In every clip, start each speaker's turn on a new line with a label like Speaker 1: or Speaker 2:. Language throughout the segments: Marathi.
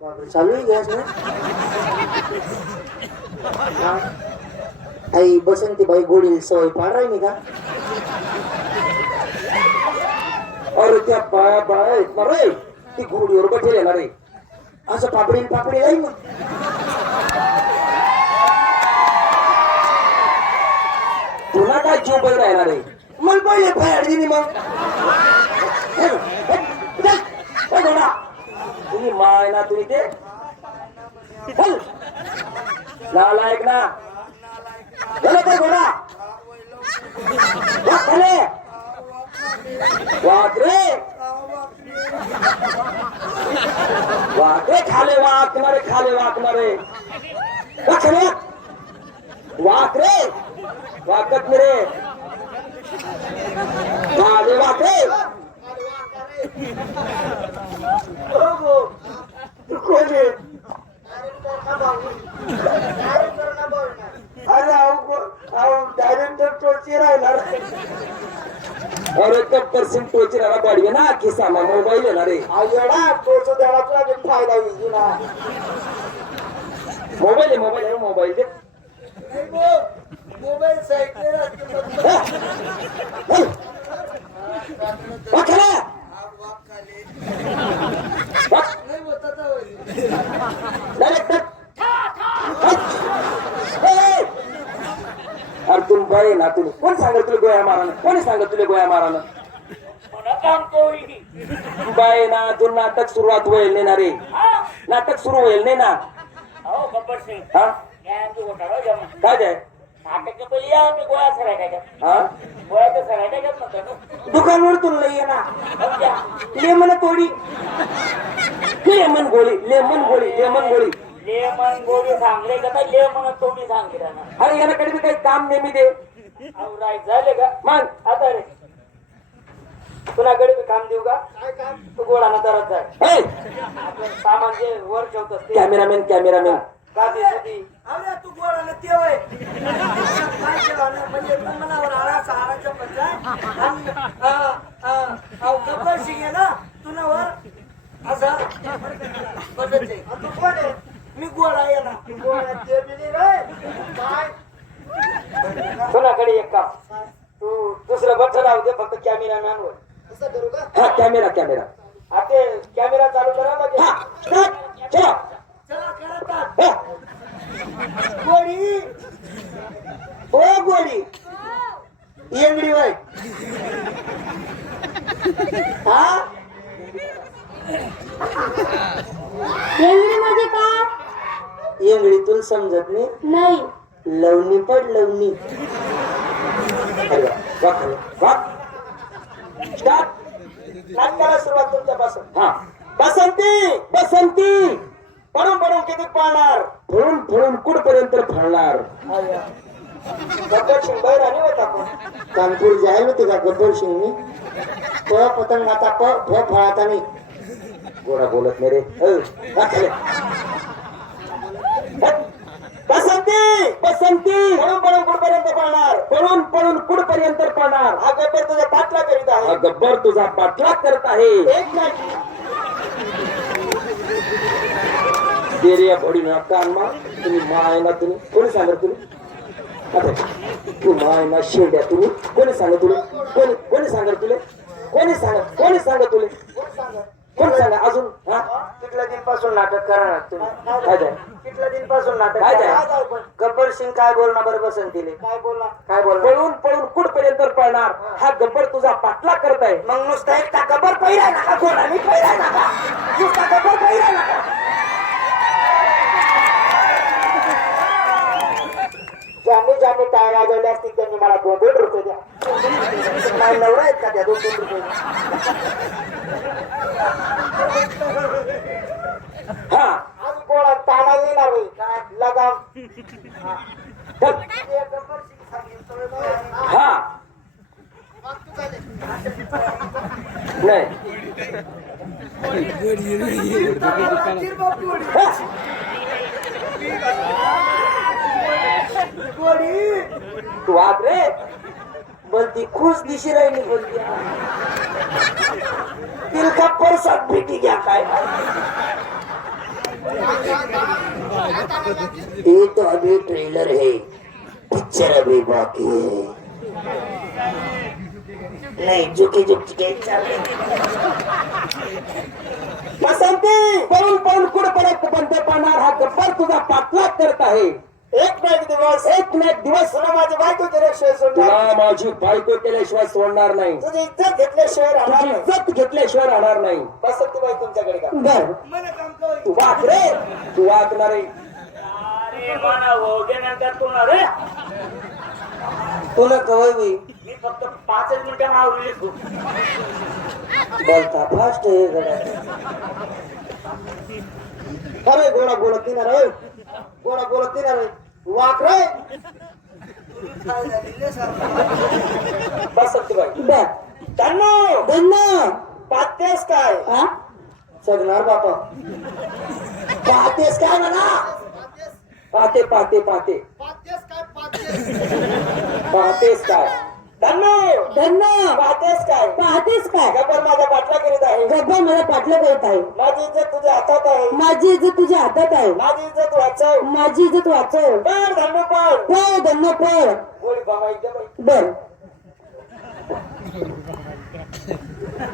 Speaker 1: चालू आहे गॅस ना आई बसंती बाई गोडील सवय पाड मी का अरे त्या बाया बाया आहेत ना रे ती घोडीवर बठेल रे असं पापडी पापडी जाईल मग तुला काय जीव बैल राहणार रे मग पहिले फायर दिली मग तुम्ही माय ना तुम्ही ते नालायक ना. गेला तर घोडा वाक खाली. वाकरे वाक रे खाले वाकणारे खाले वाकणारे वाक खाली वाक. वाक वाकत नाही रे वाकरे वाक रे कोण आहे? अरे डायरेक्टर टोची राहिला टोची आहे ना खिसामा मोबाईल आहे ना रे.
Speaker 2: तोच द्यावा तुला बी फायदा होईल ना.
Speaker 1: मोबाईल आहे मोबाईल आहे मोबाईल दे.
Speaker 2: मोबाईल साईडला
Speaker 1: हा. हा. वाक खाली. वाक. डायरेक्टर ए! अरे तुम बाई ना तुम्ही कोण सांगत तुला गोया मारानं? कोणी सांगत तुला गोया मारानं? बाई ना तू नाटक सुरुवात होईल नाही ना रे. नाटक सुरू होईल नाही ना?
Speaker 3: हो? काय गोळ्या
Speaker 1: हा? दुकानवर तुला ये ना. लेमन गोळी लेमन गोळी लेमन गोळी लेमन गोळी.
Speaker 3: लेमन गोळी सांगले का लेमन तोंडी सांगितलं ना.
Speaker 1: अरे याच्याकडे बी काही काम नेहमी दे.
Speaker 3: राय झाले का?
Speaker 1: मग
Speaker 3: आता रे. कुणाकडे बी काम देऊ का?
Speaker 2: काय काम?
Speaker 3: तू गोळाना तरच जाय सामान जे वर ठेवतोस ते.
Speaker 1: Cameraman cameraman.
Speaker 3: गादी सुदी
Speaker 2: अरे तू गोळाला ते होय. काय केलं ना? म्हणजे मनावर आळा सहाराच्या ना. तुनावर असं पद्धत आहे. आणि तू कोण आहे मी गोळा आहे ना. गोळा ते. काय?
Speaker 3: कुणाकडे एक काम? तू दुसरं बट्ट लावू दे फक्त कॅमेरामॅन वर.
Speaker 2: असं करू का?
Speaker 1: हा कॅमेरा कॅमेरा
Speaker 3: हा ते कॅमेरा चालू करा
Speaker 1: हा हा.
Speaker 2: गोळी.
Speaker 1: ओ गोळी. येंगडी बाई. हा?
Speaker 4: रेल्वे मध्ये का
Speaker 1: येंगडी तुला समजत नाही.
Speaker 4: नाही.
Speaker 1: लवणी पड लवणी. अरे वा, वा
Speaker 3: नाटकाला सुरुवात तुमच्यापासून
Speaker 1: हा. बसंती बसंती. पडून पडून किती पाळणार? फळून फळून कुठपर्यंत फळणार?
Speaker 3: गब्बर सिंग बैराणी होता कोण
Speaker 1: कानपूर जाहीर होते का गब्बर सिंगनी प पतंगाचा प फ फळाचा नाही गोडा बोलत नाही रे अ, वा खाली. हट. बसंती बसंती पळून पळून कुठपर्यंत पळणार? पळून पळून कुठपर्यंत पळणार?
Speaker 3: हा गब्बर तुझ्या पाठला करीत
Speaker 1: हा
Speaker 3: आहे
Speaker 1: गब्बर तुझा पाठलाग करत आहे.
Speaker 3: एक नाही.
Speaker 1: देरिया भोडी ना कानमा तुम्ही माय ना तुम्ही. कोणी सांगत तुम्ही? तू माय ना शेड्या तुम्ही. कोणी सांगत तुले? कोणी कोणी सांगत तुले? कोणी सांगत कोणी सांगत तुले? कोण सांगा अजून हा?
Speaker 3: दिनपासून नाटक करा तुम्ही?
Speaker 1: काय
Speaker 3: नाटक
Speaker 1: काय
Speaker 3: गब्बर सिंग काय बोलणार बरं बसंतीले?
Speaker 2: काय बोलला
Speaker 3: काय बोलणार?
Speaker 1: पळून पळून कुठपर्यंत पळणार? हा. गब्बर तुझा पाठलाग करत आहे
Speaker 3: मग नुसता एकटा गब्बर पहिराय नका कोणाने पहिराय नका. नुसता गब्बर पहिराय नका. ज्यांनी ज्यांनी टाळ वाजवले असतील त्यांनी मला दोन दोन रुपये द्या. माझे नवरा आहेत का त्या दोन दोन रुपये?
Speaker 1: हा
Speaker 3: आज कोणा ताना येणार होय. काय लगाम?
Speaker 1: हा. नाही. हा. तू रे. बोलती खुश दिशी राहिली बोलती. तिलका परसात भेटी घ्या काय.
Speaker 4: ये तो अभी ट्रेलर है. पिक्चर अभी बाकी है. नहीं झुकी झुकी के
Speaker 1: बसंती पळून पळून कुठपर्यंत बंद पडणार हा गब्बर तुझा पाठलाग करत आहे.
Speaker 3: दिवस
Speaker 1: एक दिवस
Speaker 3: तुला माझी बायको केल्याशिवाय सोडणार
Speaker 1: तुला माझी बायको केल्याशिवाय सोडणार नाही.
Speaker 3: तुझी इज्जत घेतल्याशिवाय राहणार
Speaker 1: तुझी
Speaker 3: नाही.
Speaker 1: इज्जत घेतल्याशिवाय राहणार नाही.
Speaker 3: बाई तुमच्याकडे का?
Speaker 1: बर.
Speaker 2: मला काम कर
Speaker 1: तू वाक रे. तू वाकणार आहे
Speaker 2: अरे मला नंतर तू ना रे.
Speaker 1: तुला कवय मी
Speaker 2: मी फक्त पाचच मिनिटं नाव रिलीज
Speaker 1: बोलता फास्ट आहे गड्या.
Speaker 3: अरे गोडा बोलत नाही ना रे गोडा बोलत नाही ना रे वाक रे बसंती बाई
Speaker 1: बर.
Speaker 3: धन्नो
Speaker 1: धन्य
Speaker 3: पाहतेस काय?
Speaker 1: हा सगणार बापा पाहतेस काय म्हणा? पाहते पाहते पाहते.
Speaker 3: पाहतेस काय? धन्नो
Speaker 1: धन्य
Speaker 3: पाहतेस काय?
Speaker 1: पाहतेस काय?
Speaker 3: गब्बर माझ्या पाठला करीत आहे.
Speaker 1: गब्बर मला पाठलं करत आहे.
Speaker 3: माझी इज्जत तुझ्या हातात आहे.
Speaker 1: माझी इज्जत तुझ्या हातात आहे.
Speaker 3: माझी इज्जत वाचव.
Speaker 1: माझी इज्जत वाचव.
Speaker 3: पण धन्नो पण.
Speaker 1: पळ धन्य पळ
Speaker 3: गोडी बाबा
Speaker 1: बर.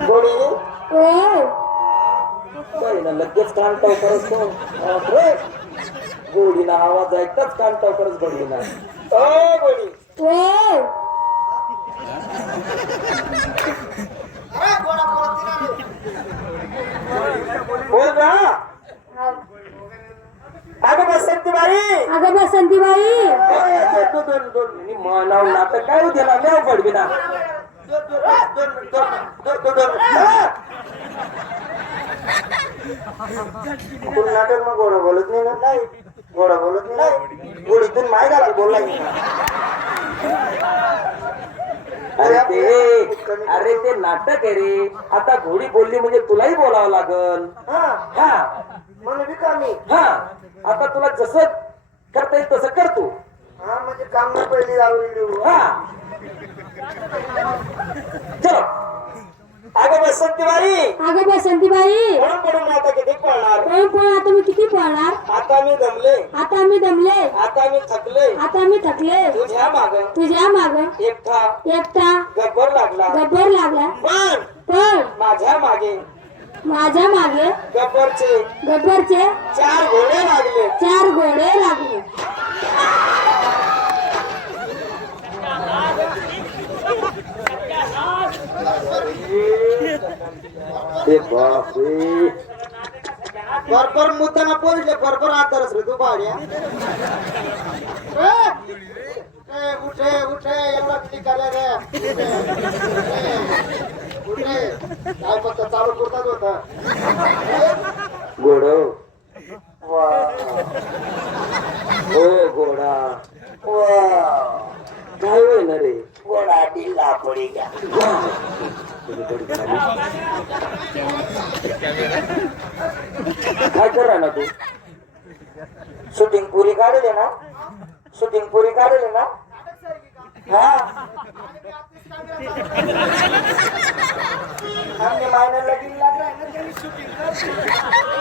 Speaker 3: गोडी
Speaker 1: काय ना लगेच कान टवकरच तो बापरे. गोडीना आवाज ऐकताच कान टवकरच गोडीना
Speaker 3: ओ गोडी बोल ना अगं बसंती बाई
Speaker 5: अगं बसंतीबाई
Speaker 1: दोन मिनिट नाटक काय होते ना
Speaker 3: नाटक मग गोडा बोलत नाही ना? नाही. गोडा बोलत नाही गोडीतून माय घाला बोलला
Speaker 1: अरे ते अरे ते नाटक आहे रे. आता घोडी बोलली म्हणजे तुलाही बोलावं लागल.
Speaker 3: हा.
Speaker 1: हा.
Speaker 3: म्हणून रिकामी
Speaker 1: हा. आता तुला जसं करता येईल तसं कर तू.
Speaker 3: हा म्हणजे काम
Speaker 1: हा. चलो.
Speaker 3: अगं
Speaker 5: अगं बसंतीबाई.
Speaker 3: म्हणून आता किती पळणार?
Speaker 5: पण पण आता मी किती पळणार?
Speaker 3: आता मी दमले.
Speaker 5: आता मी दमले.
Speaker 3: आता मी थकले.
Speaker 5: आता मी थकले.
Speaker 3: तुझ्या माग
Speaker 5: तुझ्या माग
Speaker 3: एकटा
Speaker 5: एकटा
Speaker 3: गब्बर लागला.
Speaker 5: गब्बर लागला.
Speaker 3: पण
Speaker 5: पण
Speaker 3: माझ्या मागे
Speaker 5: माझ्या मागे
Speaker 3: गब्बरचे
Speaker 5: गब्बरचे
Speaker 3: चार घोडे लागले
Speaker 5: चार घोडे लागले
Speaker 1: ते बाप रे
Speaker 3: बरोबर मुद्दाना पोहोचले बरोबर आतारच रे तू भाड्या. उठे उठे एवढा क्लिक आला रे. उठे काय फक्त चालू करतात होता.
Speaker 1: घोड. हो घोडा. काय होय ना रे?
Speaker 4: घोड़ा ढीला पड़ी गया
Speaker 1: काय करा ना तू?
Speaker 3: शूटिंग पुरी काढले ना? शूटिंग पुरी काढले ना? हा? आमने मायनरला गिरी लागलाय ना त्यांनी शूटिंग